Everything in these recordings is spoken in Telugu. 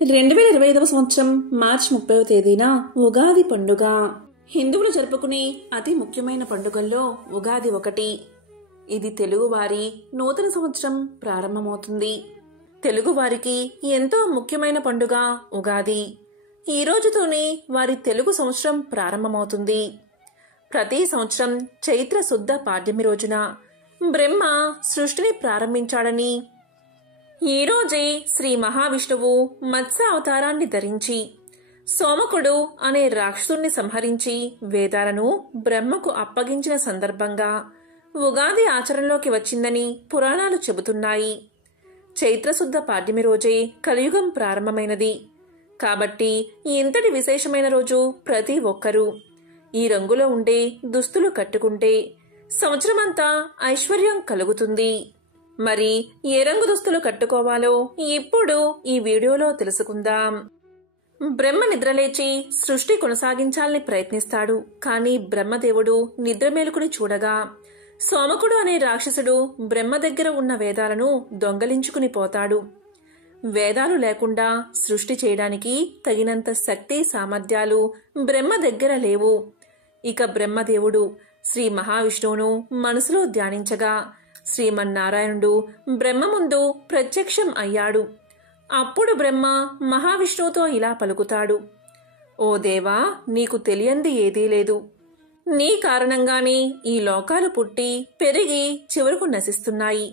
2025వ సంవత్సరం మార్చి 30వ తేదీన ఉగాది పండుగ. హిందువులు జరుపుకునే అతి ముఖ్యమైన పండుగల్లో ఉగాది ఒకటి. ఇది తెలుగువారి నూతన సంవత్సరం ప్రారంభమవుతుంది. తెలుగువారికి ఎంతో ముఖ్యమైన పండుగ ఉగాది. ఈ రోజుతోనే వారి తెలుగు సంవత్సరం ప్రారంభమవుతుంది. ప్రతి సంవత్సరం చైత్ర శుద్ధ పాడ్యమి రోజున బ్రహ్మ సృష్టిని ప్రారంభించాడని, ఈ రోజే శ్రీ మహావిష్ణువు మత్స్య అవతారాన్ని ధరించి సోమకుడు అనే రాక్షసుని సంహరించి వేదాలను బ్రహ్మకు అప్పగించిన సందర్భంగా ఉగాది ఆచరణలోకి వచ్చిందని పురాణాలు చెబుతున్నాయి. చైత్రశుద్ధ పాడ్యమి రోజే కలియుగం ప్రారంభమైనది కాబట్టి ఇంతటి విశేషమైన రోజు ప్రతి ఒక్కరూ ఈ రంగులో ఉండే దుస్తులు కట్టుకుంటే సంవత్సరమంతా ఐశ్వర్యం కలుగుతుంది. మరి ఏ రంగు దుస్తులు కట్టుకోవాలో ఇప్పుడు ఈ వీడియోలో తెలుసుకుందాం. బ్రహ్మ నిద్రలేచి సృష్టి కొనసాగించాలని ప్రయత్నిస్తాడు. కానీ బ్రహ్మదేవుడు నిద్రమేలుకుని చూడగా సోమకుడు అనే రాక్షసుడు బ్రహ్మ దగ్గర ఉన్న వేదాలను దొంగలించుకుని పోతాడు. వేదాలు లేకుండా సృష్టి చేయడానికి తగినంత శక్తి సామర్థ్యాలు బ్రహ్మ దగ్గర లేవు. ఇక బ్రహ్మదేవుడు శ్రీ మహావిష్ణువును మనసులో ధ్యానించగా శ్రీమన్నారాయణుడు బ్రహ్మ ముందు ప్రత్యక్షం అయ్యాడు. అప్పుడు బ్రహ్మ మహావిష్ణువుతో ఇలా పలుకుతాడు: ఓ దేవా, నీకు తెలియంది ఏదీ లేదు. నీ కారణంగానే ఈ లోకాలు పుట్టి పెరిగి చివరకు నశిస్తున్నాయి.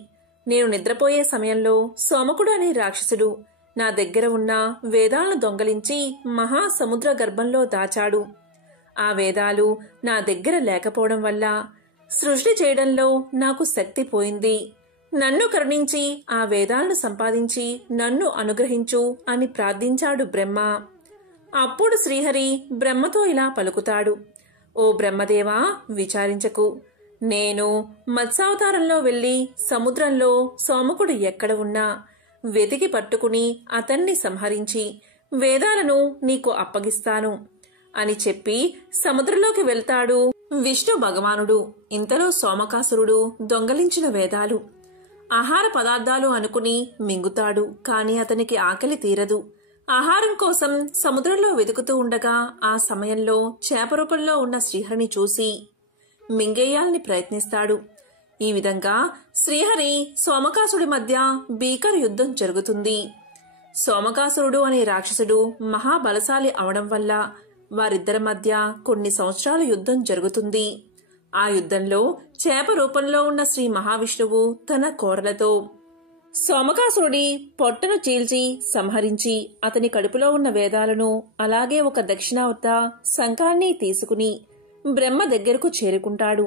నేను నిద్రపోయే సమయంలో సోమకుడు అనే రాక్షసుడు నా దగ్గర ఉన్న వేదాలను దొంగలించి మహాసముద్ర గర్భంలో దాచాడు. ఆ వేదాలు నా దగ్గర లేకపోవడం వల్ల సృష్టి చేయడంలో నాకు శక్తి పోయింది. నన్ను కరుణించి ఆ వేదాలను సంపాదించి నన్ను అనుగ్రహించు అని ప్రార్థించాడు బ్రహ్మ. అప్పుడు శ్రీహరి బ్రహ్మతో ఇలా పలుకుతాడు: ఓ బ్రహ్మదేవా, విచారించకు. నేను మత్స్యావతారంలో వెళ్లి సముద్రంలో సోమకుడు ఎక్కడ ఉన్నా వెతికి పట్టుకుని అతన్ని సంహరించి వేదాలను నీకు అప్పగిస్తాను అని చెప్పి సముద్రంలోకి వెళ్తాడు విష్ణు భగవానుడు. ఇంతలో సోమకాసురుడు దొంగలించిన వేదాలు ఆహార పదార్థాలు అనుకుని మింగుతాడు. కాని అతనికి ఆకలి తీరదు. ఆహారం కోసం సముద్రంలో వెతుకుతూ ఉండగా ఆ సమయంలో చేప రూపంలో ఉన్న శ్రీహరిని చూసి మింగేయాలని ప్రయత్నిస్తాడు. ఈ విధంగా శ్రీహరి సోమకాసుడి మధ్య భీకర యుద్ధం జరుగుతుంది. సోమకాసురుడు అనే రాక్షసుడు మహాబలశాలి అవడం వల్ల వారిద్దరి మధ్య కొన్ని సంవత్సరాల యుద్ధం జరుగుతుంది. ఆ యుద్ధంలో చేప రూపంలో ఉన్న శ్రీ మహావిష్ణువు తన కోరలతో సోమకాసురుడి పొట్టను చీల్చి సంహరించి అతని కడుపులో ఉన్న వేదాలను అలాగే ఒక దక్షిణావత శంఖాన్ని తీసుకుని బ్రహ్మ దగ్గరకు చేరుకుంటాడు.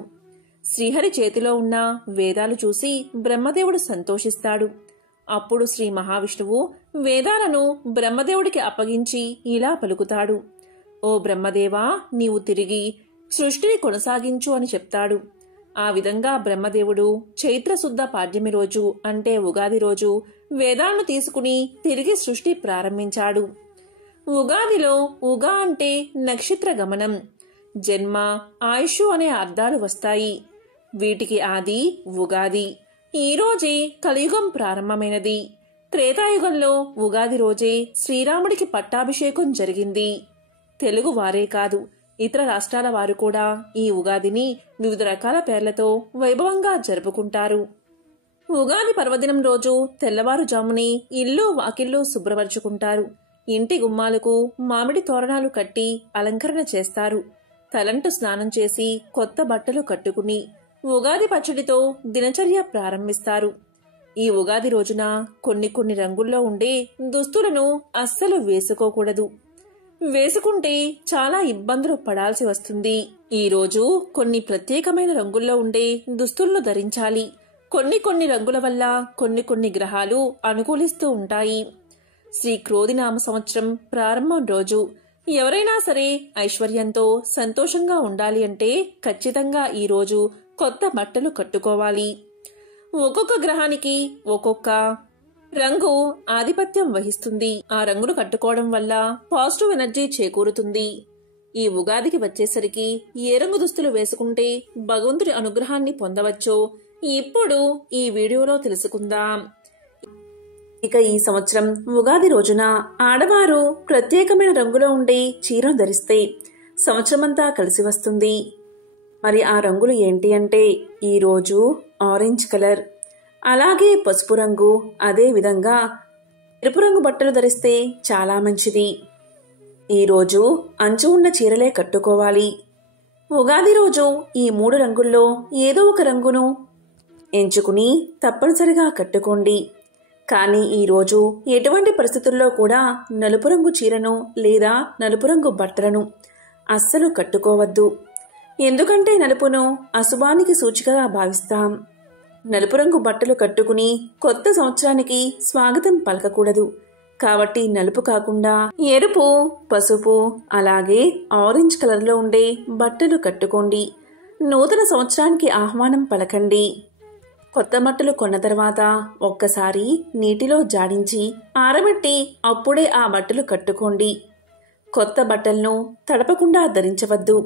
శ్రీహరి చేతిలో ఉన్న వేదాలు చూసి బ్రహ్మదేవుడు సంతోషిస్తాడు. అప్పుడు శ్రీ మహావిష్ణువు వేదాలను బ్రహ్మదేవుడికి అప్పగించి ఇలా పలుకుతాడు: ఓ బ్రహ్మదేవా, నీవు తిరిగి సృష్టిని కొనసాగించు అని చెప్తాడు. ఆ విధంగా బ్రహ్మదేవుడు చైత్రశుద్ధ పాడ్యమి రోజు అంటే ఉగాది రోజు వేదాలను తీసుకుని తిరిగి సృష్టి ప్రారంభించాడు. ఉగాదిలో ఉగా అంటే నక్షత్ర గమనం, జన్మ, ఆయుష్ అనే అర్థాలు వస్తాయి. వీటికి ఆది ఉగాది. ఈ రోజే కలియుగం ప్రారంభమైనది. త్రేతాయుగంలో ఉగాది రోజే శ్రీరాముడికి పట్టాభిషేకం జరిగింది. తెలుగు వారే కాదు, ఇతర రాష్ట్రాల వారు కూడా ఈ ఉగాదిని వివిధ రకాల పేర్లతో వైభవంగా జరుపుకుంటారు. ఉగాది పర్వదినం రోజు తెల్లవారుజామునే ఇల్లు వాకిళ్లు శుభ్రపరుచుకుంటారు. ఇంటి గుమ్మాలకు మామిడి తోరణాలు కట్టి అలంకరణ చేస్తారు. తలంటు స్నానం చేసి కొత్త బట్టలు కట్టుకుని ఉగాది పచ్చడితో దినచర్య ప్రారంభిస్తారు. ఈ ఉగాది రోజున కొన్ని రంగుల్లో ఉండే దుస్తులను అస్సలు వేసుకోకూడదు. వేసుకుంటే చాలా ఇబ్బందులు పడాల్సి వస్తుంది. ఈ రోజు కొన్ని ప్రత్యేకమైన రంగుల్లో ఉండే దుస్తులను ధరించాలి. కొన్ని రంగుల వల్ల కొన్ని గ్రహాలు అనుకూలిస్తూ ఉంటాయి. శ్రీ క్రోధినామ సంవత్సరం ప్రారంభం రోజు ఎవరైనా సరే ఐశ్వర్యంతో సంతోషంగా ఉండాలి అంటే ఖచ్చితంగా ఈ రోజు కొత్త బట్టలు కట్టుకోవాలి. ఒక్కొక్క గ్రహానికి ఒక్కొక్క రంగు ఆధిపత్యం వహిస్తుంది. ఆ రంగును కట్టుకోవడం వల్ల పాజిటివ్ ఎనర్జీ చేకూరుతుంది. ఈ ఉగాదికి వచ్చేసరికి ఏ రంగు దుస్తులు వేసుకుంటే భగవంతుడి అనుగ్రహాన్ని పొందవచ్చో ఇప్పుడు ఈ వీడియోలో తెలుసుకుందాం. ఇక ఈ సంవత్సరం ఉగాది రోజున ఆడవారు ప్రత్యేకమైన రంగులో ఉండే చీరను ధరిస్తే సంవత్సరమంతా కలిసి వస్తుంది. మరి ఆ రంగులు ఏంటి అంటే ఈరోజు ఆరెంజ్ కలర్, అలాగే పసుపు రంగు, అదే విధంగా ఎరుపు రంగు బట్టలు ధరిస్తే చాలా మంచిది. ఈరోజు అంచు ఉన్న చీరలే కట్టుకోవాలి. ఉగాది రోజు ఈ 3 రంగుల్లో ఏదో ఒక రంగును ఎంచుకుని తప్పనిసరిగా కట్టుకోండి. కానీ ఈరోజు ఎటువంటి పరిస్థితుల్లో కూడా నలుపు రంగు చీరను లేదా నలుపు రంగు బట్టలను అస్సలు కట్టుకోవద్దు. ఎందుకంటే నలుపును అశుభానికి సూచికగా భావిస్తాం. నలుపు రంగు బట్టలు కట్టుకుని కొత్త సంవత్సరానికి స్వాగతం పలకకూడదు. కాబట్టి నలుపు కాకుండా ఎరుపు, పసుపు, అలాగే ఆరెంజ్ కలర్లో ఉండే బట్టలు కట్టుకోండి. నూతన సంవత్సరానికి ఆహ్వానం పలకండి. కొత్త బట్టలు కొన్న తర్వాత ఒక్కసారి నీటిలో జాడించి ఆరబెట్టి అప్పుడే ఆ బట్టలు కట్టుకోండి. కొత్త బట్టలను తడపకుండా ధరించవద్దు.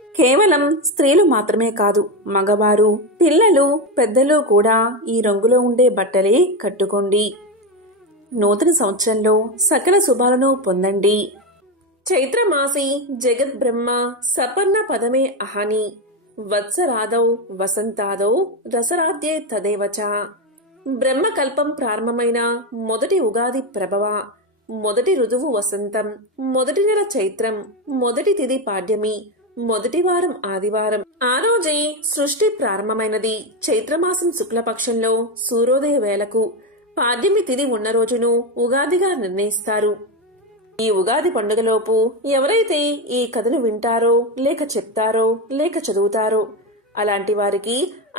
కేవలం స్త్రీలు మాత్రమే కాదు, మగవారు, పిల్లలు, పెద్దలు కూడా ఈ రంగులో ఉండే బట్టలే కట్టుకోండి. నూతన సంవత్సరంలో సకల శుభాలను పొందండి. చైత్రమాసి జగత్ బ్రహ్మ సపర్ణ పదమే అహాని వత్సరాదౌ వసంతాదౌ రసరాధ్యే తదేవచ. బ్రహ్మకల్పం ప్రారంభమైన మొదటి ఉగాది ప్రభవ, మొదటి ఋతువు వసంతం, మొదటి నెల చైత్రం, మొదటి తిథి పాడ్యమి, మొదటి వారం ఆదివారం. ఆ రోజే సృష్టి ప్రారంభమైనది. చైత్రమాసం శుక్లపక్షంలో సూర్యోదయ వేళకు పాడ్యమి తిథి ఉన్న రోజును ఉగాదిగా నిర్ణయిస్తారు. ఈ ఉగాది పండుగలోపు ఎవరైతే ఈ కథను వింటారో, లేక చెప్తారో, లేక చదువుతారో అలాంటి వారికి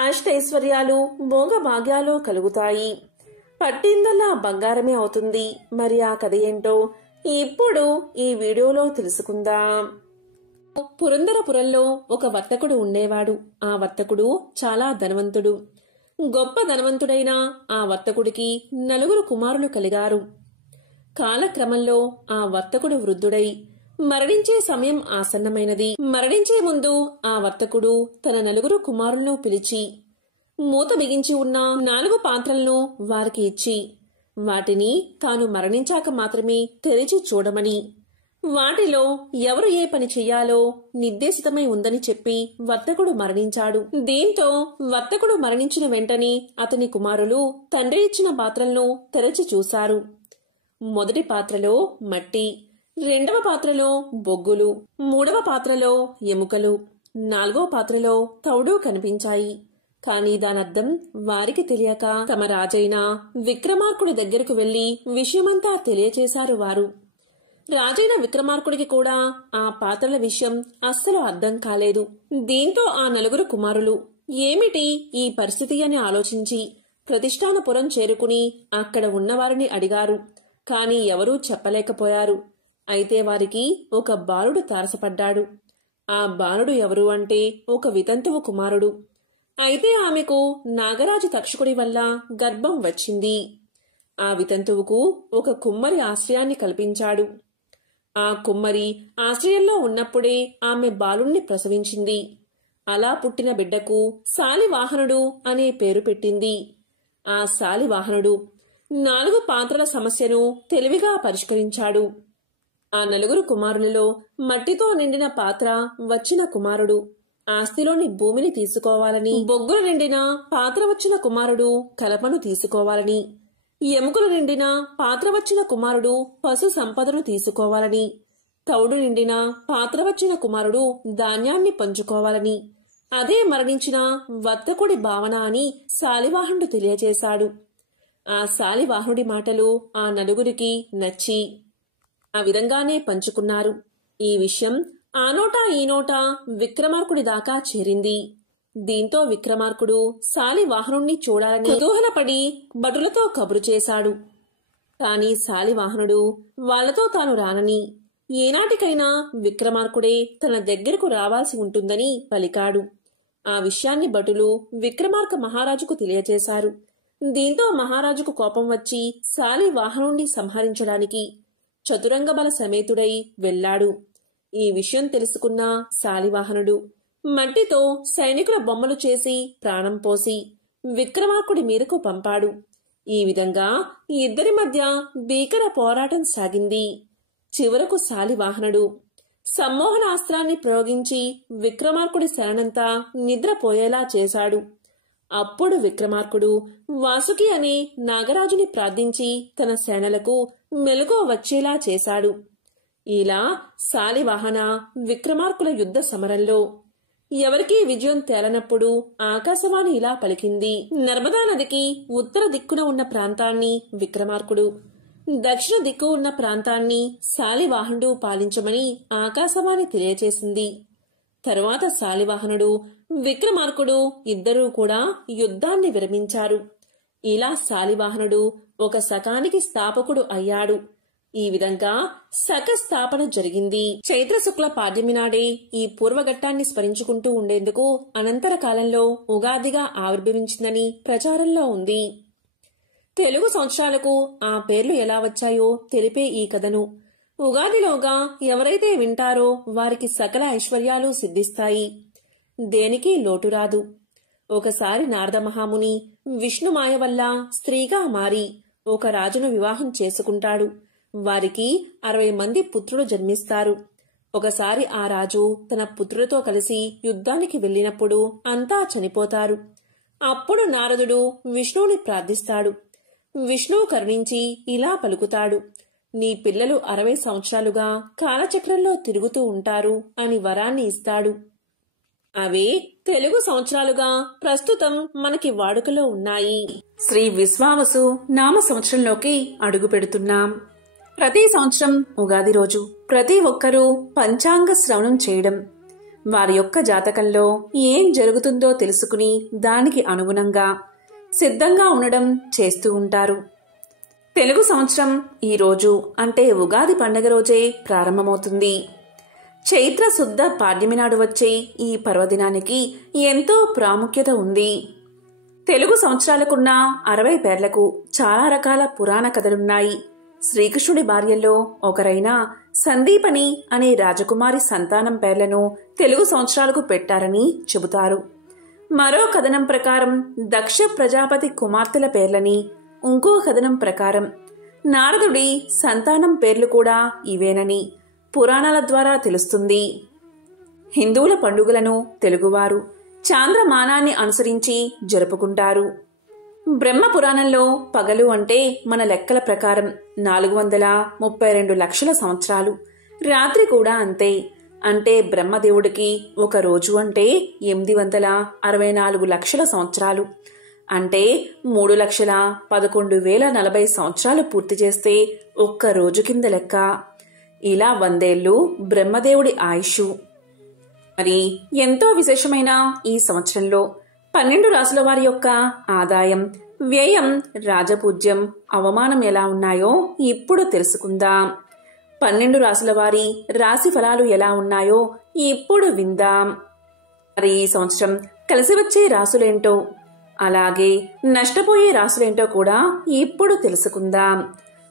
అష్టైశ్వర్యాలు, భోగభాగ్యాలు కలుగుతాయి. పట్టిందల్లా బంగారమే అవుతుంది. మరి ఆ కథ ఏంటో ఇప్పుడు ఈ వీడియోలో తెలుసుకుందాం. పురందరపురంలో ఒక వర్తకుడు ఉండేవాడు. ఆ వర్తకుడు చాలా ధనవంతుడు. గొప్ప ధనవంతుడైన ఆ వర్తకుడికి 4 కుమారులు కలిగారు. కాలక్రమంలో ఆ వర్తకుడు వృద్ధుడై మరణించే సమయం ఆసన్నమైనది. మరణించే ముందు ఆ వర్తకుడు తన 4 కుమారులను పిలిచి మూత బిగించి ఉన్న 4 పాత్రలను వారికి ఇచ్చి వాటిని తాను మరణించాక మాత్రమే తెరిచి చూడమని, వాటిలో ఎవరు ఏ పని చెయ్యాలో నిర్దేశితమై ఉందని చెప్పి వర్తకుడు మరణించాడు. దీంతో వర్తకుడు మరణించిన వెంటనే అతని కుమారులు తండ్రి ఇచ్చిన పాత్రలను తెరచి చూశారు. మొదటి పాత్రలో మట్టి, రెండవ పాత్రలో బొగ్గులు, మూడవ పాత్రలో ఎముకలు, 4వ పాత్రలో తౌడు కనిపించాయి. కాని దానర్థం వారికి తెలియక తమ రాజైన విక్రమార్కుడి దగ్గరకు వెళ్లి విషయమంతా తెలియచేశారు వారు. రాజైన విక్రమార్కుడికి కూడా ఆ పాత్రల విషయం అస్సలు అర్థం కాలేదు. దీంతో ఆ 4 కుమారులు ఏమిటి ఈ పరిస్థితి అని ఆలోచించి ప్రతిష్టానపురం చేరుకుని అక్కడ ఉన్నవారిని అడిగారు. కాని ఎవరూ చెప్పలేకపోయారు. అయితే వారికి ఒక బాలుడు తారసపడ్డాడు. ఆ బాలుడు ఎవరు అంటే ఒక వితంతువు కుమారుడు. అయితే ఆమెకు నాగరాజు తక్షకుడి వల్ల గర్భం వచ్చింది. ఆ వితంతువుకు ఒక కుమ్మరి ఆశ్రయాన్ని కల్పించాడు. ఆ కుమ్మరి ఆశ్రయంలో ఉన్నప్పుడే ఆమె బాలుణ్ణి ప్రసవించింది. అలా పుట్టిన బిడ్డకు శాలివాహనుడు అనే పేరు పెట్టింది. ఆ శాలివాహనుడు 4 పాత్రల సమస్యను తెలివిగా పరిష్కరించాడు. ఆ 4 కుమారులలో మట్టితో నిండిన పాత్ర వచ్చిన కుమారుడు ఆస్తిలోని భూమిని తీసుకోవాలని, బొగ్గులు నిండిన పాత్ర వచ్చిన కుమారుడు కలపను తీసుకోవాలని, ఎముకలు నిండిన పాత్ర వచ్చిన కుమారుడు పశు సంపదను తీసుకోవాలని, తౌడు నిండిన పాత్ర వచ్చిన కుమారుడు ధాన్యాన్ని పంచుకోవాలని, అదే మరణించిన వర్తకుడి భావన అని శాలివాహనుడు తెలియచేశాడు. ఆ శాలివాహనుడి మాటలు ఆ 4కి నచ్చి ఆ విధంగానే పంచుకున్నారు. ఈ విషయం ఆ నోటా ఈ నోటా విక్రమార్కుడి దాకా చేరింది. దీంతో విక్రమార్కుడు శాలివాహనుణ్ణి చూడాలని కుతూహలపడి భటులతో కబురు చేశాడు. కాని శాలివాహనుడు వాళ్లతో తాను రానని, ఏనాటికైనా విక్రమార్కుడే తన దగ్గరకు రావాల్సి ఉంటుందని పలికాడు. ఆ విషయాన్ని భటులు విక్రమార్క మహారాజుకు తెలియచేశారు. దీంతో మహారాజుకు కోపం వచ్చి శాలివాహనుణ్ణి సంహరించడానికి చతురంగ బల సమేతుడై వెళ్లాడు. ఈ విషయం తెలుసుకున్న శాలివాహనుడు మట్టితో సైనికుల బొమ్మలు చేసి ప్రాణం పోసి విక్రమార్కుడి మీదకు పంపాడు. ఈ విధంగా ఇద్దరి మధ్య భీకర పోరాటం సాగింది. చివరకు శాలివాహనుడు సమ్మోహనాస్త్రాన్ని ప్రయోగించి విక్రమార్కుడి సేనంతా నిద్రపోయేలా చేశాడు. అప్పుడు విక్రమార్కుడు వాసుకి అనే నాగరాజుని ప్రార్థించి తన సేనలకు మెలకువ వచ్చేలా చేశాడు. ఇలా శాలివాహన విక్రమార్కుల యుద్ధ సమరంలో ఎవరికీ విజయం తేలనప్పుడు ఆకాశవాణి ఇలా పలికింది. నర్మదా నదికి ఉత్తర దిక్కున ఉన్న ప్రాంతాన్ని విక్రమార్కుడు, దక్షిణ దిక్కు ఉన్న ప్రాంతాన్ని శాలివాహనుడు పాలించమని ఆకాశవాణి తెలియచేసింది. తరువాత శాలివాహనుడు, విక్రమార్కుడు ఇద్దరూ కూడా యుద్ధాన్ని విరమించారు. ఇలా శాలివాహనుడు ఒక శకానికి స్థాపకుడు అయ్యాడు. ఈ విధంగా శక స్థాపన జరిగింది. చైత్ర శుక్ల పాడ్యమి నాడే ఈ పూర్వఘట్టాన్ని స్మరించుకుంటూ ఉండేందుకు అనంతర కాలంలో ఉగాదిగా ఆవిర్భవించిందని ప్రచారంలో ఉంది. తెలుగు సంవత్సరాలకు ఆ పేర్లు ఎలా వచ్చాయో తెలిపే ఈ కథను ఉగాదిలోగా ఎవరైతే వింటారో వారికి సకల ఐశ్వర్యాలు సిద్ధిస్తాయి, దేనికి లోటు రాదు. ఒకసారి నారద మహాముని విష్ణుమాయ వల్ల స్త్రీగా మారి ఒక రాజును వివాహం చేసుకుంటాడు. వారికి 60 మంది పుత్రులు జన్మిస్తారు. ఒకసారి ఆ రాజు తన పుత్రులతో కలిసి యుద్ధానికి వెళ్ళినప్పుడు అంతా చనిపోతారు. అప్పుడు నారదుడు విష్ణువుని ప్రార్థిస్తాడు. విష్ణువు కరుణించి ఇలా పలుకుతాడు, నీ పిల్లలు 60 సంవత్సరాలుగా కాలచక్రంలో తిరుగుతూ ఉంటారు అని వరాన్ని ఇస్తాడు. అవే తెలుగు సంవత్సరాలుగా ప్రస్తుతం మనకి వాడుకలో ఉన్నాయి. శ్రీ విశ్వావసు నామ సంవత్సరంలోకి అడుగు పెడుతున్నాం. ప్రతి సంవత్సరం ఉగాది రోజు ప్రతి ఒక్కరూ పంచాంగ శ్రవణం చేయడం, వారి యొక్క జాతకంలో ఏం జరుగుతుందో తెలుసుకుని దానికి అనుగుణంగా సిద్ధంగా ఉండడం చేస్తూ ఉంటారు. తెలుగు సంవత్సరం ఈ రోజు అంటే ఉగాది పండగ రోజే ప్రారంభమవుతుంది. చైత్ర శుద్ధ పాడ్యమి నాడు వచ్చే ఈ పర్వదినానికి ఎంతో ప్రాముఖ్యత ఉంది. తెలుగు సంవత్సరాలకున్న 60 పేర్లకు చాలా రకాల పురాణ కథలున్నాయి. శ్రీకృష్ణుడి భార్యల్లో ఒకరైన సందీపని అనే రాజకుమారి సంతానం పేర్లను తెలుగు సంవత్సరాలకు పెట్టారని చెబుతారు. మరో కథనం ప్రకారం దక్ష ప్రజాపతి కుమార్తెల పేర్లని, ఇంకో కథనం ప్రకారం నారదుడి సంతానం పేర్లు కూడా ఇవేనని పురాణాల ద్వారా తెలుస్తుంది. హిందువుల పండుగలను తెలుగువారు చాంద్రమానాన్ని అనుసరించి జరుపుకుంటారు. బ్రహ్మ పురాణంలో పగలు అంటే మన లెక్కల ప్రకారం 432 లక్షల సంవత్సరాలు, రాత్రి కూడా అంతే. అంటే బ్రహ్మదేవుడికి ఒక రోజు అంటే 864 లక్షల సంవత్సరాలు. అంటే 3,11,040 సంవత్సరాలు పూర్తి చేస్తే ఒక్క రోజు కింద లెక్క. ఇలా 100 ఏళ్లు బ్రహ్మదేవుడి ఆయుష్. మరి ఎంతో విశేషమైన ఈ సంవత్సరంలో 12 రాసుల వారి యొక్క ఆదాయం, వ్యయం, రాజపూజ్యం, అవమానం ఎలా ఉన్నాయో ఇప్పుడు తెలుసుకుందాం. 12 రాసుల వారి రాశి ఫలాలు ఎలా ఉన్నాయో ఇప్పుడు విందాం. మరి ఈ సంవత్సరం కలిసి వచ్చే రాసులేంటో, అలాగే నష్టపోయే రాసులేంటో కూడా ఇప్పుడు తెలుసుకుందాం.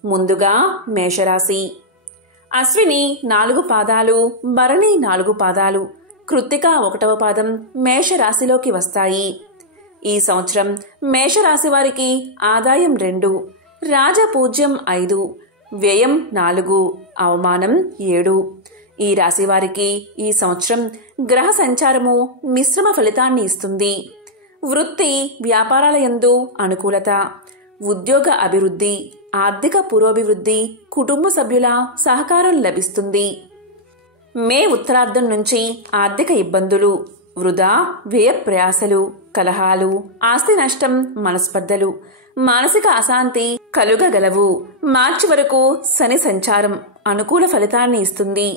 ముందుగా మేషరాశి. అశ్విని 4 పాదాలు, భరణి 4 పాదాలు, కృత్తిక 1వ పాదం మేషరాశిలోకి వస్తాయి. ఈ సంవత్సరం మేషరాశి వారికి ఆదాయం 2, రాజపూజ్యం 5, వ్యయం 4, అవమానం 7. ఈ రాశి వారికి ఈ సంవత్సరం గ్రహ సంచారము మిశ్రమ ఫలితాన్ని ఇస్తుంది. వృత్తి వ్యాపారాల యందు అనుకూలత, ఉద్యోగ అభివృద్ధి, ఆర్థిక పురోభివృద్ధి, కుటుంబ సభ్యుల సహకారం లభిస్తుంది. మే ఉత్తరార్ధం నుంచి ఆర్థిక ఇబ్బందులు, వృధా వ్యయ ప్రయాసలు, కలహాలు, ఆస్తి నష్టం, మనస్పర్ధలు, మానసిక అశాంతి కలుగగలవు. మార్చి వరకు శని సంచారం అనుకూల ఫలితాన్ని ఇస్తుంది.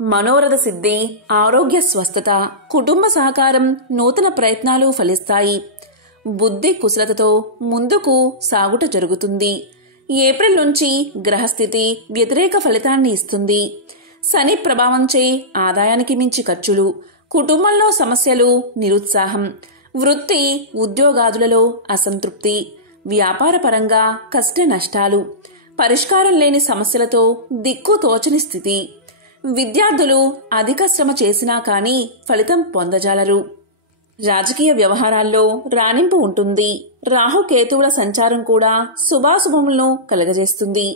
మనోరథ సిద్ధి, ఆరోగ్య స్వస్థత, కుటుంబ సహకారం, నూతన ప్రయత్నాలు ఫలిస్తాయి. బుద్ధి కుశలతతో ముందుకు సాగుట జరుగుతుంది. ఏప్రిల్ నుంచి గ్రహస్థితి వ్యతిరేక ఫలితాన్ని ఇస్తుంది. శని ప్రభావంచే ఆదాయానికి మించి ఖర్చులు, కుటుంబంలో సమస్యలు, నిరుత్సాహం, వృత్తి ఉద్యోగాదులలో అసంతృప్తి, వ్యాపార పరంగా కష్ట నష్టాలు, పరిష్కారం లేని సమస్యలతో దిక్కు తోచని స్థితి. విద్యార్థులు అధిక శ్రమ చేసినా కానీ ఫలితం పొందజాలరు. రాజకీయ వ్యవహారాల్లో రాణింపు ఉంటుంది. రాహుకేతువుల సంచారం కూడా శుభాశుభములను కలగజేస్తుంది.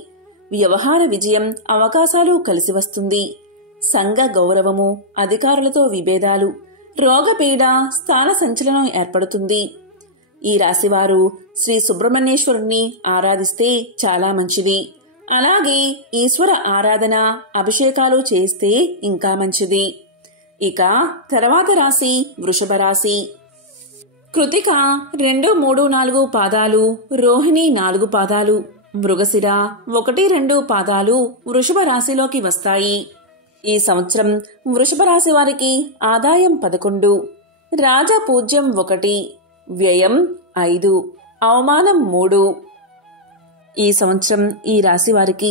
వ్యవహార విజయం, అవకాశాలు కలిసి వస్తుంది. సంఘ గౌరవము, అధికారులతో విభేదాలు, రోగపీడ, స్థాన సంచలనం ఏర్పడుతుంది. ఈ రాశివారు శ్రీ సుబ్రహ్మణ్యేశ్వరుణ్ణి ఆరాధిస్తే చాలా మంచిది. అలాగే ఈశ్వర ఆరాధన, అభిషేకాలు చేస్తే ఇంకా మంచిది. ఇక తర్వాత రాశి వృషభ రాశి. కృతిక 2, 3, 4 పాదాలు, రోహిణి 4 పాదాలు, మృగశిర 1, 2 పాదాలు వృషభ రాశిలోకి వస్తాయి. ఈ సంవత్సరం వృషభ రాశి వారికి ఆదాయం 11, రాజపూజ్యం 1, వ్యయం 5, అవమానం 3. ఈ సంవత్సరం ఈ రాశి వారికి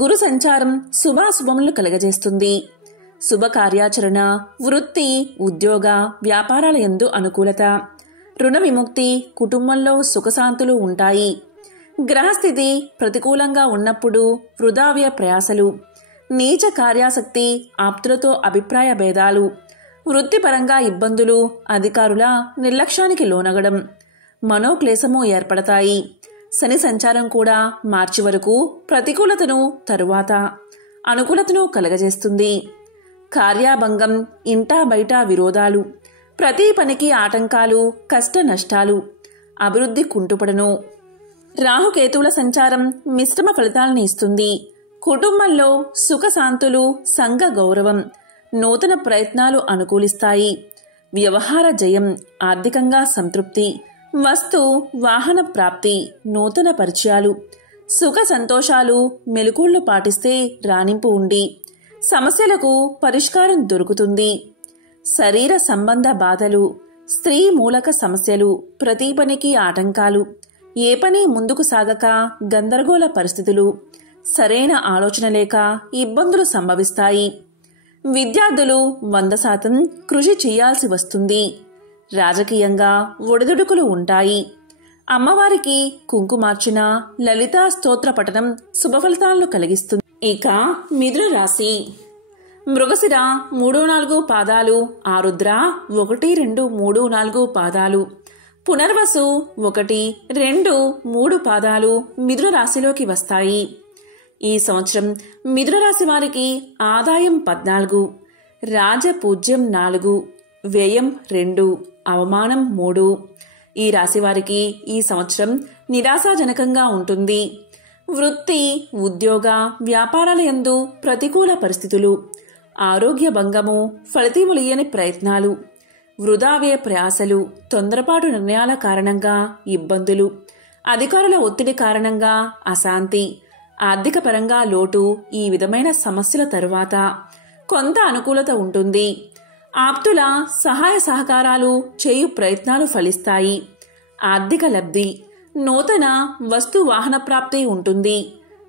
గురు సంచారం శుభాశుభములు కలగజేస్తుంది. శుభ కార్యాచరణ, వృత్తి, ఉద్యోగ, వ్యాపారాల యందు అనుకూలత, రుణ విముక్తి, కుటుంబంలో సుఖశాంతులు ఉంటాయి. గ్రహస్థితి ప్రతికూలంగా ఉన్నప్పుడు వృధావ్య ప్రయాసలు, నీచ కార్యాసక్తి, ఆప్తులతో అభిప్రాయ భేదాలు, వృత్తిపరంగా ఇబ్బందులు, అధికారుల నిర్లక్ష్యానికి లోనగడం, మనోక్లేశము ఏర్పడతాయి. శని సంచారం కూడా మార్చి వరకు ప్రతికూలతను, తరువాత అనుకూలతను కలగజేస్తుంది. కార్యాభంగం, ఇంటా బయట విరోధాలు, ప్రతి పనికి ఆటంకాలు, కష్ట నష్టాలు, అభివృద్ధి కుంటుపడను. రాహుకేతువుల సంచారం మిశ్రమ ఫలితాలను ఇస్తుంది. కుటుంబంలో సుఖశాంతులు, సంఘ గౌరవం, నూతన ప్రయత్నాలు అనుకూలిస్తాయి. వ్యవహార జయం, ఆర్థికంగా సంతృప్తి, వస్తు వాహన ప్రాప్తి, నూతన పరిచయాలు, సుఖ సంతోషాలు, మెలకువలు పాటిస్తే రాణింపు ఉండి సమస్యలకు పరిష్కారం దొరుకుతుంది. శరీర సంబంధ బాధలు, స్త్రీ మూలక సమస్యలు, ప్రతి పనికి ఆటంకాలు, ఏ పని ముందుకు సాగక గందరగోళ పరిస్థితులు, సరైన ఆలోచన లేక ఇబ్బందులు సంభవిస్తాయి. విద్యార్థులు 100% కృషి చేయాల్సి వస్తుంది. రాజకీయంగా ఒడిదుడుకులు ఉంటాయి. అమ్మవారికి కుంకుమార్చన, లలితా స్తోత్ర పఠనం శుభ ఫలితాలను కలిగిస్తుంది. ఇక మిథున రాశి. మృగశిర 3, 4 పాదాలు, ఆరుద్ర 1, 2, 3, 4 పాదాలు, పునర్వసు 1, 2, 3 పాదాలు మిథున రాశిలోకి వస్తాయి. ఈ సంవత్సరం మిథున రాశి వారికి ఆదాయం 14, రాజపూజ్యం 4, వ్యయం 2, అవమానం 3. ఈ రాశి వారికి ఈ సంవత్సరం నిరాశాజనకంగా ఉంటుంది. వృత్తి, ఉద్యోగ, వ్యాపారాల యందు ప్రతికూల పరిస్థితులు, ఆరోగ్య భంగము, ఫలితములియని ప్రయత్నాలు, వృధావ్య ప్రయాసలు, తొందరపాటు నిర్ణయాల కారణంగా ఇబ్బందులు, అధికారుల ఒత్తిడి కారణంగా అశాంతి, ఆర్థిక పరంగా లోటు, ఈ విధమైన సమస్యల తరువాత కొంత అనుకూలత ఉంటుంది. ఆప్తుల సహాయ సహకారాలు చేయు ప్రయత్నాలు ఫలిస్తాయి. ఆర్థిక లబ్ధి, నూతన వస్తు వాహన ప్రాప్తి ఉంటుంది.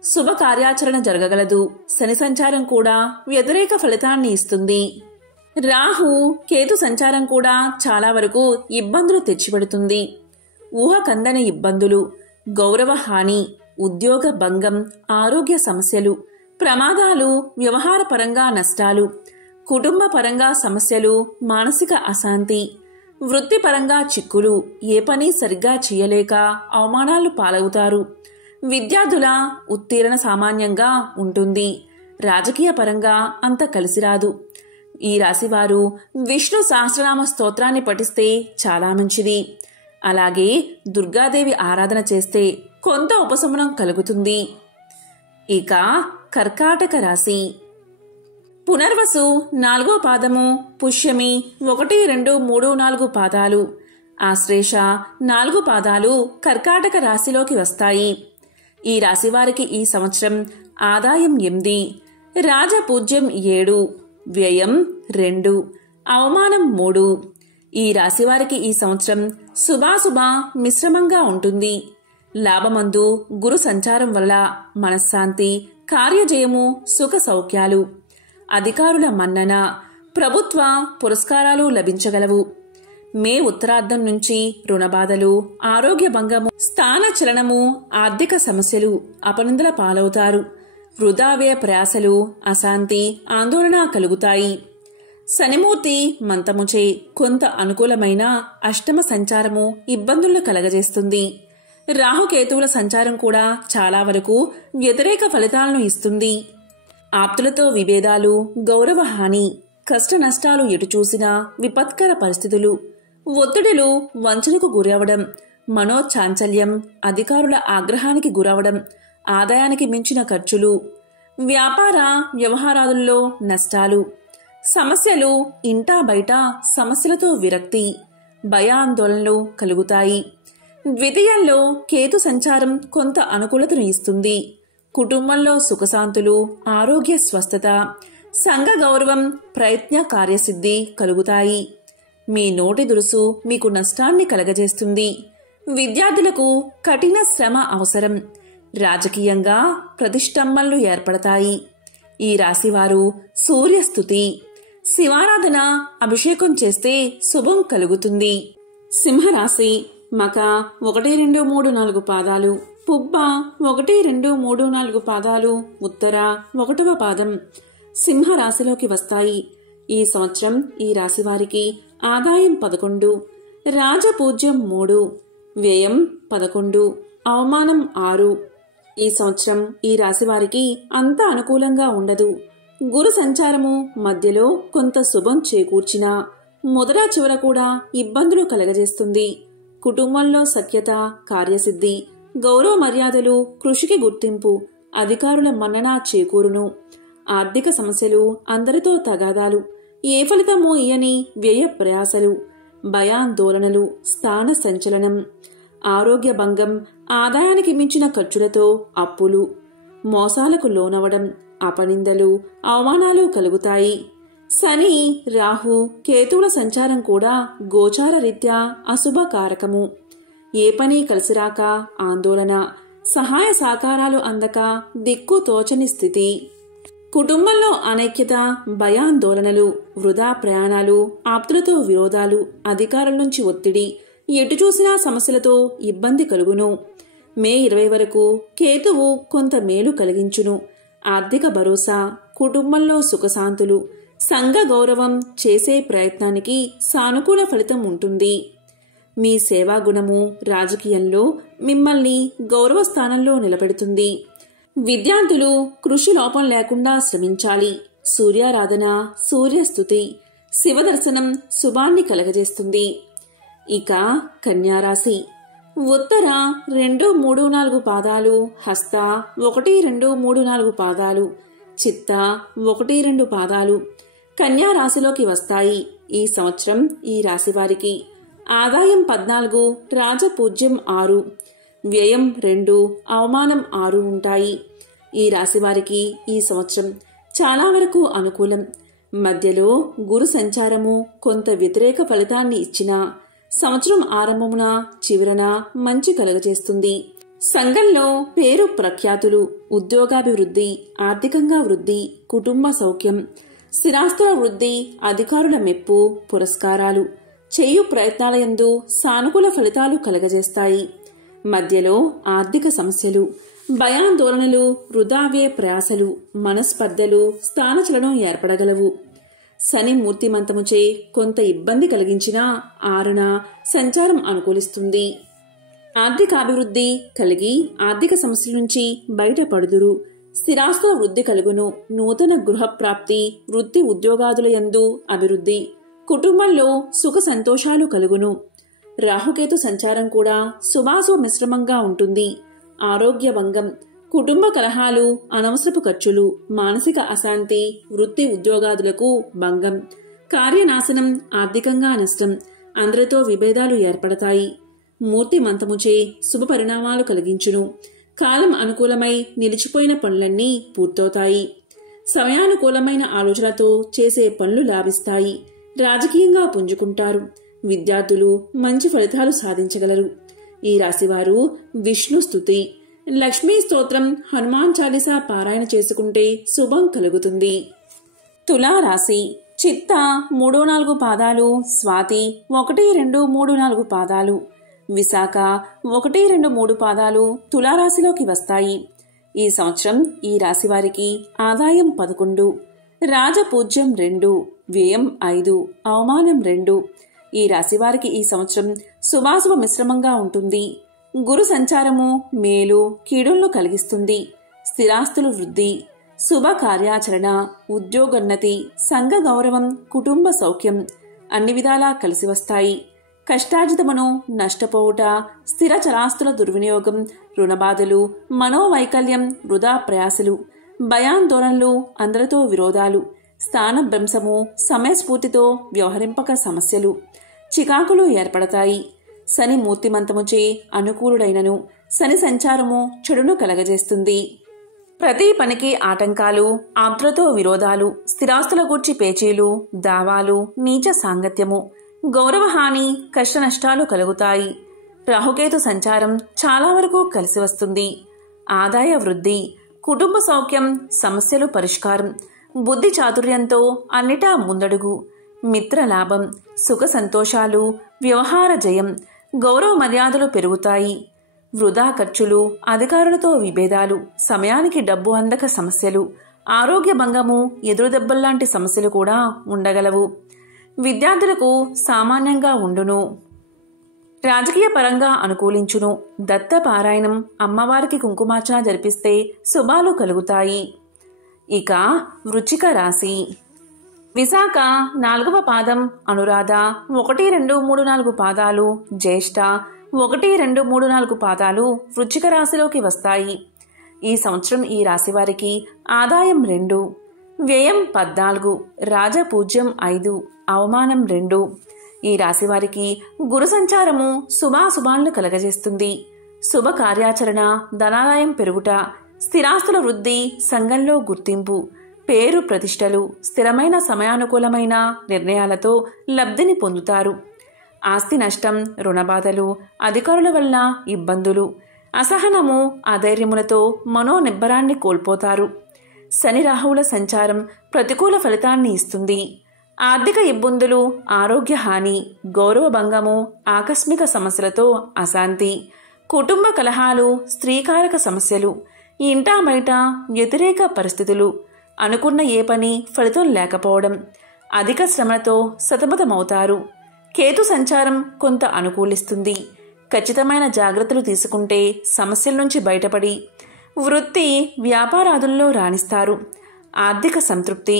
శుభ కార్యాచరణ జరగగలదు. శని సంచారం కూడా వ్యతిరేక ఫలితాన్ని ఇస్తుంది. రాహు కేతు సంచారం కూడా చాలా వరకు ఇబ్బందులు తెచ్చిపెడుతుంది. ఊహ కందని ఇబ్బందులు, గౌరవ హాని, ఉద్యోగ భంగం, ఆరోగ్య సమస్యలు, ప్రమాదాలు, వ్యవహార పరంగా నష్టాలు, కుటుంబ పరంగా సమస్యలు, మానసిక అశాంతి, వృత్తిపరంగా చిక్కులు, ఏ పని సరిగ్గా చేయలేక అవమానాలు పాలవుతారు. విద్యార్థుల ఉత్తీర్ణ సామాన్యంగా ఉంటుంది. రాజకీయ పరంగా అంత కలిసిరాదు. ఈ రాశివారు విష్ణు సహస్రనామ స్తోత్రాన్ని పఠిస్తే చాలా మంచిది. అలాగే దుర్గాదేవి ఆరాధన చేస్తే కొంత ఉపశమనం కలుగుతుంది. ఇక కర్కాటక రాశి. పునర్వసు 4వ పాదము, పుష్యమి 1, 2, 3, 4 పాదాలు, ఆశ్లేష 4 పాదాలు కర్కాటక రాశిలోకి వస్తాయి. ఈ రాశివారికి ఈ సంవత్సరం ఆదాయం 8, రాజపూజ్యం 7, వ్యయం 2, అవమానం 3. ఈ రాశివారికి ఈ సంవత్సరం శుభాశుభ మిశ్రమంగా ఉంటుంది. లాభమందు గురు సంచారం వల్ల మనశ్శాంతి, కార్యజయము, సుఖ సౌఖ్యాలు, అధికారుల మన్నన, ప్రభుత్వ పురస్కారాలు లభించగలవు. మే ఉత్తరార్ధం నుంచి రుణబాధలు, ఆరోగ్య భంగము, స్థాన చలనము, ఆర్థిక సమస్యలు, అపనిందల పాలవుతారు. వృధావ్య ప్రయాసలు, అశాంతి, ఆందోళన కలుగుతాయి. శనిమూర్తి మంతముచే కొంత అనుకూలమైన అష్టమ సంచారము ఇబ్బందులను కలగజేస్తుంది. రాహుకేతువుల సంచారం కూడా చాలా వరకు వ్యతిరేక ఫలితాలను ఇస్తుంది. ఆప్తులతో విభేదాలు, గౌరవ హాని, కష్ట నష్టాలు ఎటు చూసినా విపత్కర పరిస్థితులు, ఒత్తిడులు, వంచనకు గురవడం, మనోచాంచల్యం, అధికారుల ఆగ్రహానికి గురవడం, ఆదాయానికి మించిన ఖర్చులు, వ్యాపార వ్యవహారాదుల్లో నష్టాలు, సమస్యలు, ఇంటా బయట సమస్యలతో విరక్తి, భయాందోళనలు కలుగుతాయి. ద్వితీయంలో కేతు సంచారం కొంత అనుకూలతను ఇస్తుంది. కుటుంబంలో సుఖశాంతులు, ఆరోగ్య స్వస్థత, సంఘ గౌరవం, ప్రయత్న కార్యసిద్ధి కలుగుతాయి. మీ నోటి దురుసు మీకు నష్టాన్ని కలగజేస్తుంది. విద్యార్థులకు కఠిన శ్రమ అవసరం. రాజకీయంగా ప్రతిష్టంభనలు ఏర్పడతాయి. ఈ రాశివారు సూర్యస్తుతి, శివారాధన, అభిషేకం చేస్తే శుభం కలుగుతుంది. సింహరాశి మక 1, 2, 3, 4 పాదాలు, పుబ్బ 1, 2, 3, 4 పాదాలు, ఉత్తర 1వ పాదం సింహరాశిలోకి వస్తాయి. ఈ సంవత్సరం ఈ రాశివారికి ఆదాయం 11, రాజపూజ్యం 3, వ్యయం 11, అవమానం 6. ఈ సంవత్సరం ఈ రాశివారికి అంత అనుకూలంగా ఉండదు. గురు సంచారము మధ్యలో కొంత శుభం చేకూర్చినా మొదట చివర కూడా ఇబ్బందులు కలగజేస్తుంది. కుటుంబంలో సఖ్యత, కార్యసిద్ధి, గౌరవ మర్యాదలు, కృషికి గుర్తింపు, అధికారుల మన్నన చేకూరును. ఆర్థిక సమస్యలు, అందరితో తగాదాలు, ఏ ఫలితమో ఇయని వ్యయ ప్రయాసలు, భయాందోళనలు, స్థాన సంచలనం, ఆరోగ్య భంగం, ఆదాయానికి మించిన ఖర్చులతో అప్పులు, మోసాలకు లోనవడం, అపనిందలు, అవమానాలు కలుగుతాయి. శని, రాహు, కేతువుల సంచారం కూడా గోచార రీత్యా అశుభకారకము. ఏ పని కలిసిరాక ఆందోళన, సహాయ సహకారాలు అందక దిక్కు తోచని స్థితి, కుటుంబంలో అనైక్యత, భయాందోళనలు, వృధా ప్రయాణాలు, ఆప్తులతో విరోధాలు, అధికారుల నుంచి ఒత్తిడి, ఎటు చూసినా సమస్యలతో ఇబ్బంది కలుగును. మే 20 వరకు కేతువు కొంత మేలు కలిగించును. ఆర్థిక భరోసా, కుటుంబంలో సుఖశాంతులు, సంఘ గౌరవం, చేసే ప్రయత్నానికి సానుకూల ఫలితం ఉంటుంది. మీ సేవా గుణము రాజకీయంలో మిమ్మల్ని గౌరవ స్థానంలో నిలబెడుతుంది. విద్యార్థులు కృషి లోపం లేకుండా శ్రమించాలి. సూర్యారాధన, సూర్యస్తుతి, శివదర్శనం శుభాన్ని కలగజేస్తుంది. ఇక కన్యారాశి ఉత్తర 2, 3, 4 పాదాలు, హస్త 1, 2, 3, 4 పాదాలు, చిత్త 1, 2 పాదాలు కన్యారాశిలోకి వస్తాయి. ఈ సంవత్సరం ఈ రాశివారికి ఆదాయం 14, రాజపూజ్యం 6, వ్యయం 2, అవమానం 6 ఉంటాయి. ఈ రాశివారికి ఈ సంవత్సరం చాలా వరకు అనుకూలం. మధ్యలో గురు సంచారము కొంత వ్యతిరేక ఫలితాన్ని ఇచ్చినా సంవత్సరం ఆరంభమున చివరన మంచి కలుగజేస్తుంది. సంఘంలో పేరు ప్రఖ్యాతులు, ఉద్యోగాభివృద్ధి, ఆర్థికంగా వృద్ధి, కుటుంబ సౌఖ్యం, స్థిరాస్తుల వృద్ధి, అధికారుల మెప్పు, పురస్కారాలు, చేయు ప్రయత్నాలయందు సానుకూల ఫలితాలు కలగజేస్తాయి. మధ్యలో ఆర్థిక సమస్యలు, భయాందోళనలు, వృధావ్యయ ప్రయాసలు, మనస్పర్ధలు, స్థానచలనం ఏర్పడగలవు. శని మూర్తిమంతముచే కొంత ఇబ్బంది కలిగించినా 6న సంచారం అనుకూలిస్తుంది. ఆర్థికాభివృద్ధి కలిగి ఆర్థిక సమస్యల నుంచి బయటపడుదురు. స్థిరాస్తుల వృద్ధి కలుగును. నూతన గృహప్రాప్తి, వృత్తి ఉద్యోగాదుల యందు అభివృద్ధి, కుటుంబంలో సుఖ సంతోషాలు కలుగును. రాహుకేతు సంచారం కూడా శుభాశుభ మిశ్రమంగా ఉంటుంది. ఆరోగ్య భంగం, కుటుంబ కలహాలు, అనవసరపు ఖర్చులు, మానసిక అశాంతి, వృత్తి ఉద్యోగాదులకు భంగం, కార్యనాశనం, ఆర్థికంగా నష్టం, అందరితో విభేదాలు ఏర్పడతాయి. మూర్తి మంతముచే శుభ పరిణామాలు కలిగించును. కాలం అనుకూలమై నిలిచిపోయిన పనులన్నీ పూర్తవుతాయి. సమయానుకూలమైన ఆలోచనలతో చేసే పనులు లాభిస్తాయి. రాజకీయంగా పుంజుకుంటారు. విద్యార్థులు మంచి ఫలితాలు సాధించగలరు. ఈ రాశివారు విష్ణు స్తుతి, లక్ష్మీ స్తోత్రం, హనుమాన్ చాలీసా పారాయణ చేసుకుంటే శుభం కలుగుతుంది. తులారాశి చిత్త 3, 4 పాదాలు, స్వాతి 1, 2, 3, 4 పాదాలు, విశాఖ 1, 2, 3 పాదాలు తులారాశిలోకి వస్తాయి. ఈ సంవత్సరం ఈ రాశివారికి ఆదాయం 11, రాజపూజ్యం 2, వ్యయం 5, అవమానం 2. ఈ రాశివారికి ఈ సంవత్సరం శుభాశుభ మిశ్రమంగా ఉంటుంది. గురు సంచారము మేలు కీడులను కలిగిస్తుంది. స్థిరాస్తులు వృద్ధి, శుభ కార్యాచరణ, ఉద్యోగోన్నతి, సంఘ గౌరవం, కుటుంబ సౌఖ్యం అన్ని విధాలా కలిసి వస్తాయి. కష్టార్జితమును నష్టపోవుట, స్థిర చరాస్తుల దుర్వినియోగం, రుణబాధలు, మనోవైకల్యం, వృధా ప్రయాసలు, భయాందోళనలు, అందరితో విరోధాలు, స్థానభ్రంశము, సమయస్ఫూర్తితో వ్యవహరింపక సమస్యలు, చికాకులు ఏర్పడతాయి. శని మూర్తిమంతముచే అనుకూలుడైనను శని సంచారము చెడును కలగజేస్తుంది. ప్రతి పనికి ఆటంకాలు, ఆప్తులతో విరోధాలు, స్థిరాస్తుల గూర్చి పేచీలు, దావాలు, నీచ సాంగత్యము, గౌరవహాని, కష్ట నష్టాలు కలుగుతాయి. రాహుకేతు సంచారం చాలా వరకు కలిసి వస్తుంది. ఆదాయ వృద్ధి, కుటుంబ సౌఖ్యం, సమస్యలు పరిష్కారం, బుద్ధి చాతుర్యంతో అన్నిటా ముందడుగు, మిత్ర లాభం, సుఖ సంతోషాలు, వ్యవహార జయం, గౌరవ మర్యాదలు పెరుగుతాయి. వృధా ఖర్చులు, అధికారులతో విభేదాలు, సమయానికి డబ్బు అందక సమస్యలు, ఆరోగ్య భంగము, ఎదురుదెబ్బల్లాంటి సమస్యలు కూడా ఉండగలవు. విద్యార్థులకు సామాన్యంగా ఉండును. రాజకీయ పరంగా అనుకూలించును. దత్త పారాయణం, అమ్మవారికి కుంకుమార్చన జరిపిస్తే శుభాలు కలుగుతాయి. ఇక వృశ్చిక రాశి. విశాఖ 4వ పాదం, అనురాధ 1, 2, 3, 4 పాదాలు, జ్యేష్ఠ 1, 2, 3, 4 పాదాలు వృశ్చిక రాశిలోకి వస్తాయి. ఈ సంవత్సరం ఈ రాశి వారికి ఆదాయం 2, వ్యయం 14, రాజపూజ్యం 5, అవమానం 2. ఈ రాశి వారికి గురు సంచారము శుభాశుభాలను కలగజేస్తుంది. శుభ కార్యాచరణ, ధనాదాయం పెరుగుట, స్థిరాస్తుల వృద్ధి, సంఘంలో గుర్తింపు, పేరు ప్రతిష్టలు, స్థిరమైన సమయానుకూలమైన నిర్ణయాలతో లబ్ధిని పొందుతారు. ఆస్తి నష్టం, రుణబాధలు, అధికారుల వల్ల ఇబ్బందులు, అసహనము, అధైర్యములతో మనోనిబ్బరాన్ని కోల్పోతారు. శని రాహువుల సంచారం ప్రతికూల ఫలితాన్ని ఇస్తుంది. ఆర్థిక ఇబ్బందులు, ఆరోగ్య హాని, గౌరవ భంగము, ఆకస్మిక సమస్యలతో అశాంతి, కుటుంబ కలహాలు, స్త్రీకారక సమస్యలు, ఇంటా బయట వ్యతిరేక పరిస్థితులు, అనుకున్న ఏ పని ఫలితం లేకపోవడం, అధిక శ్రమలతో సతమతమవుతారు. కేతు సంచారం కొంత అనుకూలిస్తుంది. ఖచ్చితమైన జాగ్రత్తలు తీసుకుంటే సమస్యల నుంచి బయటపడి వృత్తి వ్యాపారాదుల్లో రాణిస్తారు. ఆర్థిక సంతృప్తి,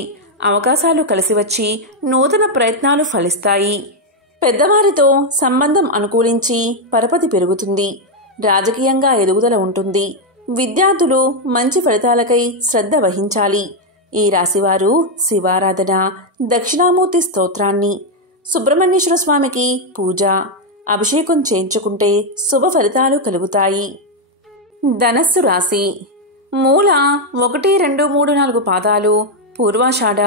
అవకాశాలు కలిసి వచ్చి నూతన ప్రయత్నాలు ఫలిస్తాయి. పెద్దవారితో సంబంధం అనుకూలించి పరపతి పెరుగుతుంది. రాజకీయంగా ఎదుగుదల ఉంటుంది. విద్యార్థులు మంచి ఫలితాలకై శ్రద్ధ వహించాలి. ఈ రాశివారు శివారాధన, దక్షిణామూర్తి స్తోత్రాన్ని, సుబ్రహ్మణ్యేశ్వర స్వామికి పూజ, అభిషేకం చేయించుకుంటే శుభ ఫలితాలు కలుగుతాయి. ధనస్సు రాశి. మూల 1, 2, 3, 4 పాదాలు, పూర్వాషాఢ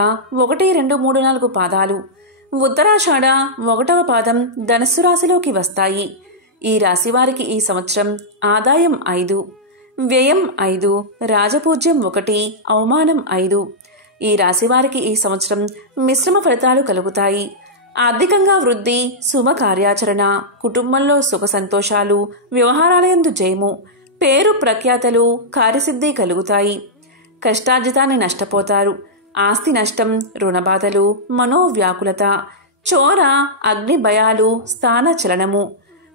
1, 2, 3, 4 పాదాలు, ఉత్తరాషాఢ 1వ పాదం ధనస్సు రాశిలోకి వస్తాయి. ఈ రాశివారికి ఈ సంవత్సరం ఆదాయం 5, వ్యయం 5, రాజపూజ్యం 1, అవమానం 5. ఈ రాశివారికి ఈ సంవత్సరం మిశ్రమ ఫలితాలు కలుగుతాయి. ఆర్థికంగా వృద్ధి, శుభ కార్యాచరణ, కుటుంబంలో సుఖ సంతోషాలు, వ్యవహారాలయందు జయము, పేరు ప్రఖ్యాతలు, కార్యసిద్ధి కలుగుతాయి. కష్టార్జితాన్ని నష్టపోతారు. ఆస్తి నష్టం, రుణబాధలు, మనోవ్యాకులత, చోర, అగ్ని భయాలు, స్థాన చలనము,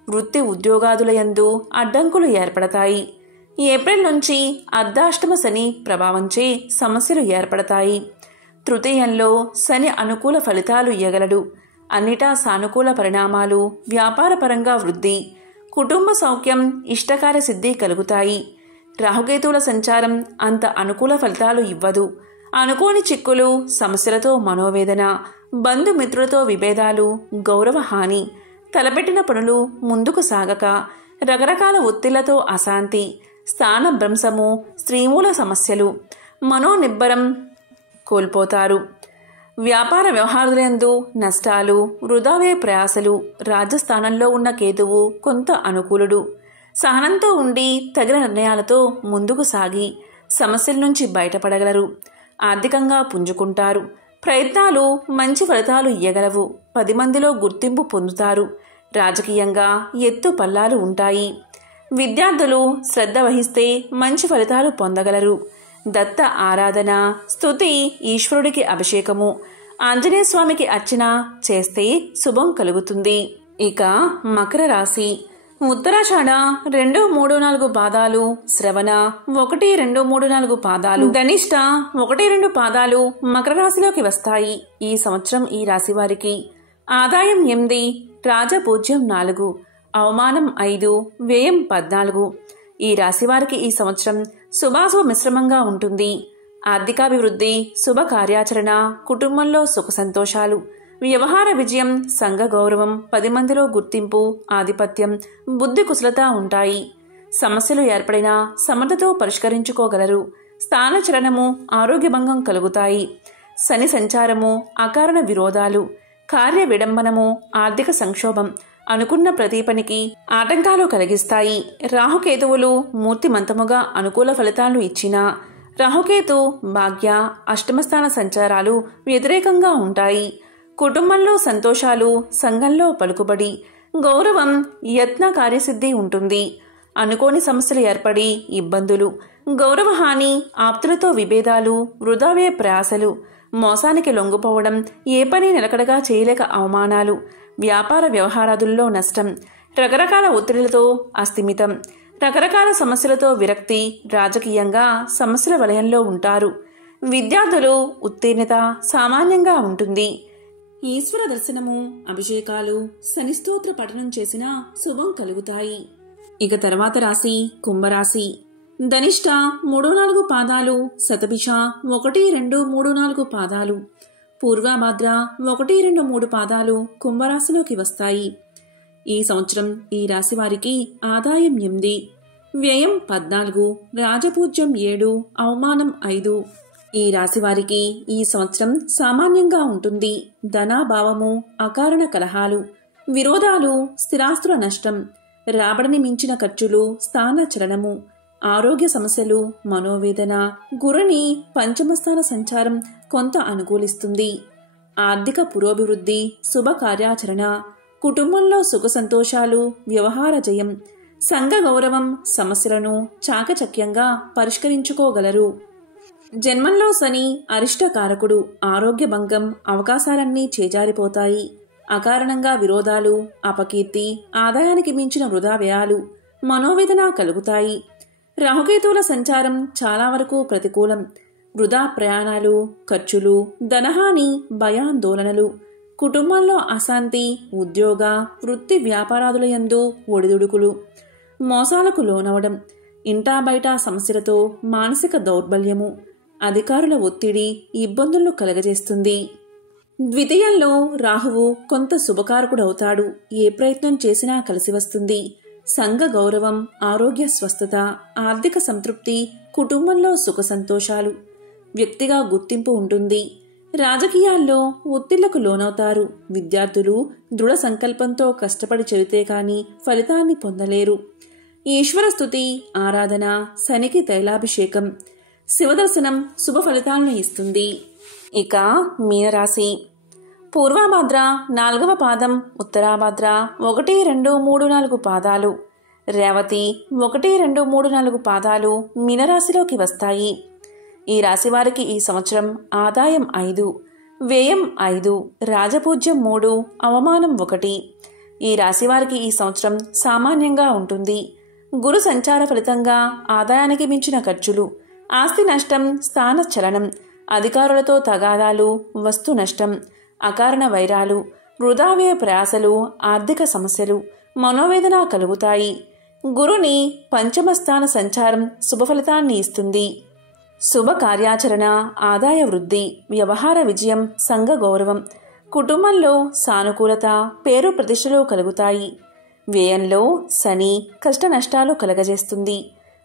వృత్తి ఉద్యోగాదులయందు అడ్డంకులు ఏర్పడతాయి. ఏప్రిల్ నుంచి అర్ధాష్టమ శని ప్రభావంచే సమస్యలు ఏర్పడతాయి. తృతీయంలో శని అనుకూల ఫలితాలు ఇయ్యగలడు. అన్నిటా సానుకూల పరిణామాలు, వ్యాపారపరంగా వృద్ధి, కుటుంబ సౌఖ్యం, ఇష్టకార్య సిద్ధి కలుగుతాయి. రాహుకేతువుల సంచారం అంత అనుకూల ఫలితాలు ఇవ్వదు. అనుకోని చిక్కులు, సమస్యలతో మనోవేదన, బంధుమిత్రులతో విభేదాలు, గౌరవ హాని, తలపెట్టిన పనులు ముందుకు సాగక రకరకాల ఒత్తిళ్లతో అశాంతి, స్థానభ్రంశము, స్త్రీమూల సమస్యలు, మనోనిబ్బరం కోల్పోతారు. వ్యాపార వ్యవహారాలందు నష్టాలు, వృధావే ప్రయాసలు. రాజ్యస్థానంలో ఉన్న కేతువు కొంత అనుకూలుడు. సహనంతో ఉండి తగిన నిర్ణయాలతో ముందుకు సాగి సమస్యల నుంచి బయటపడగలరు. ఆర్థికంగా పుంజుకుంటారు. ప్రయత్నాలు మంచి ఫలితాలు ఇయ్యగలవు. 10 మందిలో గుర్తింపు పొందుతారు. రాజకీయంగా ఎత్తు పల్లాలు ఉంటాయి. విద్యార్థులు శ్రద్ధ వహిస్తే మంచి ఫలితాలు పొందగలరు. దత్త ఆరాధన, స్తుతి, ఈశ్వరుడికి అభిషేకము, ఆంజనేయ స్వామికి అర్చన చేస్తే శుభం కలుగుతుంది. ఇక మకర రాశి. ఉత్తరాషాఢ 2, 3, 4 పాదాలు, శ్రవణ 1, 2, 3, 4 పాదాలు, ధనిష్ట 1, 2 పాదాలు మకర రాశిలోకి వస్తాయి. ఈ సంవత్సరం ఈ రాశి వారికి ఆదాయం 8, రాజపూజ్యం 4, అవమానం 5, వ్యయం 14. ఈ రాశి వారికి ఈ సంవత్సరం శుభాశుభ మిశ్రమంగా ఉంటుంది. ఆర్థికాభివృద్ధి, శుభ కార్యాచరణ, కుటుంబంలో సుఖ సంతోషాలు, వ్యవహార విజయం, సంఘ గౌరవం, 10 మందిలో గుర్తింపు, ఆధిపత్యం, బుద్ధి కుశలత ఉంటాయి. సమస్యలు ఏర్పడినా సమర్థతో పరిష్కరించుకోగలరు. స్థానచలనము, ఆరోగ్యభంగం కలుగుతాయి. శని సంచారము, అకారణ విరోధాలు, కార్య విడంబనము, ఆర్థిక సంక్షోభం, అనుకున్న ప్రతి పనికి ఆటంకాలు కలిగిస్తాయి. రాహుకేతువులు మూర్తిమంతముగా అనుకూల ఫలితాలు ఇచ్చినా రాహుకేతు భాగ్య, అష్టమస్థాన సంచారాలు వ్యతిరేకంగా ఉంటాయి. కుటుంబంలో సంతోషాలు, సంఘంలో పలుకుబడి, గౌరవం, యత్న కార్యసిద్ధి ఉంటుంది. అనుకోని సమస్యలు ఏర్పడి ఇబ్బందులు, గౌరవహాని, ఆప్తులతో విభేదాలు, వృధావ్యయ ప్రయాసలు, మోసానికి లొంగిపోవడం, ఏ పని నిలకడగా చేయలేక అవమానాలు, వ్యాపార వ్యవహారాదుల్లో నష్టం, రకరకాల ఒత్తిడిలతో అస్థిమితం, రకరకాల సమస్యలతో విరక్తి, రాజకీయంగా సమస్యల వలయంలో ఉంటారు. విద్యార్థులు ఉత్తీర్ణత సామాన్యంగా ఉంటుంది. ఈశ్వర దర్శనము, అభిషేకాలు, శనిస్తోత్ర పఠనం చేసిన శుభం కలుగుతాయి. ఇక తర్వాత రాశి కుంభరాశి. ధనిష్ట 3, 4 పాదాలు, శతభిష 1, 2, 3, 4 పాదాలు, పూర్వభాద్ర 1, 2, 3 పాదాలు కుంభరాశిలోకి వస్తాయి. ఈ సంవత్సరం ఈ రాశి వారికి ఆదాయం 8, వ్యయం 14, రాజపూజ్యం 7, అవమానం 5. ఈ రాశి వారికి ఈ సంవత్సరం సామాన్యంగా ఉంటుంది. ధనాభావము, అకారణ కలహాలు, విరోధాలు, స్థిరాస్తుల నష్టం, రాబడిని మించిన ఖర్చులు, స్థాన చలనము, ఆరోగ్య సమస్యలు, మనోవేదన, గురుని పంచమస్థాన సంచారం కొంత అనుకూలిస్తుంది. ఆర్థిక పురోభివృద్ధి, శుభ కార్యాచరణ, కుటుంబంలో సుఖ సంతోషాలు, వ్యవహార జయం, సంఘ గౌరవం, సమస్యలను చాకచక్యంగా పరిష్కరించుకోగలరు. జన్మంలో శని అరిష్టకారకుడు, ఆరోగ్య భంగం, అవకాశాలన్నీ చేజారిపోతాయి. అకారణంగా విరోధాలు, అపకీర్తి, ఆదాయానికి మించిన వృధా వ్యయాలు, మనోవేదన కలుగుతాయి. రాహుకేతువుల సంచారం చాలా వరకు ప్రతికూలం. వృధా ప్రయాణాలు, ఖర్చులు, ధనహాని, భయాందోళనలు, కుటుంబంలో అశాంతి, ఉద్యోగ, వృత్తి వ్యాపారాదుల యందు ఒడిదుడుకులు, మోసాలకు లోనవడం, ఇంటా బయట సమస్యలతో మానసిక దౌర్బల్యము, అధికారుల ఒత్తిడి ఇబ్బందులను కలగజేస్తుంది. ద్వితీయంలో రాహువు కొంత శుభకారకుడవుతాడు. ఏ ప్రయత్నం చేసినా కలిసి వస్తుంది. సంఘ గౌరవం, ఆరోగ్య స్వస్థత, ఆర్థిక సంతృప్తి, కుటుంబంలో సుఖ సంతోషాలు, వ్యక్తిగా గుర్తింపు ఉంటుంది. రాజకీయాల్లో ఒత్తిళ్లకు లోనవుతారు. విద్యార్థులు దృఢ సంకల్పంతో కష్టపడి చదివితే కాని ఫలితాన్ని పొందలేరు. ఈశ్వర స్తుతి, ఆరాధన, శనికి తైలాభిషేకం, శివదర్శనం శుభ ఫలితాలను ఇస్తుంది. ఇక మీనరాశి. పూర్వభాద్ర 4వ పాదం, ఉత్తరాభాద్ర 1, 2, 3, 4 పాదాలు, రేవతి 1, 2, 3, 4 పాదాలు మీనరాశిలోకి వస్తాయి. ఈ రాశివారికి ఈ సంవత్సరం ఆదాయం 5, వ్యయం 5, రాజపూజ్యం 3, అవమానం 1. ఈ రాశివారికి ఈ సంవత్సరం సామాన్యంగా ఉంటుంది. గురు సంచార ఫలితంగా ఆదాయానికి మించిన ఖర్చులు, ఆస్తి నష్టం, స్థాన చలనం, అధికారులతో తగాదాలు, వస్తు నష్టం, అకారణ వైరాలు, వృధావ్యయ ప్రయాసలు, ఆర్థిక సమస్యలు, మనోవేదన కలుగుతాయి. గురుని పంచమస్థాన సంచారం శుభ ఫలితాన్ని ఇస్తుంది. శుభ కార్యాచరణ, ఆదాయ వృద్ధి, వ్యవహార విజయం, సంఘ గౌరవం, కుటుంబంలో సానుకూలత, పేరు ప్రతిష్టలు కలుగుతాయి. వ్యయంలో శని కష్ట నష్టాలు కలగజేస్తుంది.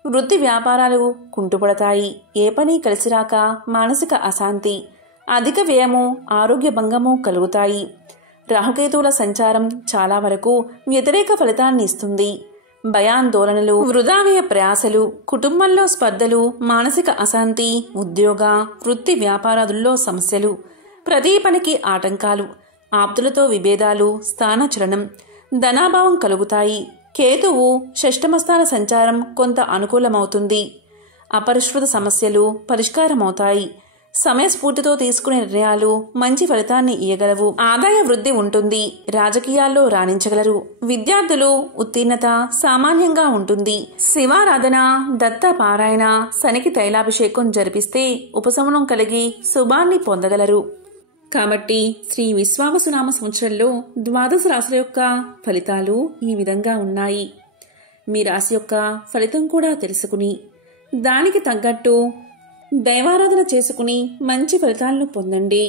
వృత్తి వ్యాపారాలు కుంటుపడతాయి. ఏ పని కలిసిరాక మానసిక అశాంతి, అధిక వ్యయము, ఆరోగ్య భంగము కలుగుతాయి. రాహుకేతువుల సంచారం చాలా వరకు వ్యతిరేక ఫలితాన్ని ఇస్తుంది. భయాందోళనలు, వృధావ్యయ ప్రయాసలు, కుటుంబంలో స్పర్ధలు, మానసిక అశాంతి, ఉద్యోగ, వృత్తి వ్యాపారాదుల్లో సమస్యలు, ప్రతి పనికి ఆటంకాలు, ఆప్తులతో విభేదాలు, స్థానచలనం, ధనాభావం కలుగుతాయి. కేతువు షష్టమస్థాన సంచారం కొంత అనుకూలమవుతుంది. అపరిష్కృత సమస్యలు పరిష్కారమవుతాయి. సమయస్ఫూర్తితో తీసుకునే నిర్ణయాలు మంచి ఫలితాన్ని ఇయ్యగలవు. ఆదాయ వృద్ధి ఉంటుంది. రాజకీయాల్లో రాణించగలరు. విద్యార్థులు ఉత్తీర్ణత సామాన్యంగా ఉంటుంది. శివారాధన, దత్త పారాయణ, శనికి తైలాభిషేకం జరిపిస్తే ఉపశమనం కలిగి శుభాన్ని పొందగలరు. కాబట్టి శ్రీ విశ్వావసునామ సంవత్సరంలో 12 రాశుల యొక్క ఫలితాలు ఈ విధంగా ఉన్నాయి. మీ రాశి యొక్క ఫలితం కూడా తెలుసుకుని దానికి తగ్గట్టు దైవారాధన చేసుకుని మంచి ఫలితాలను పొందండి.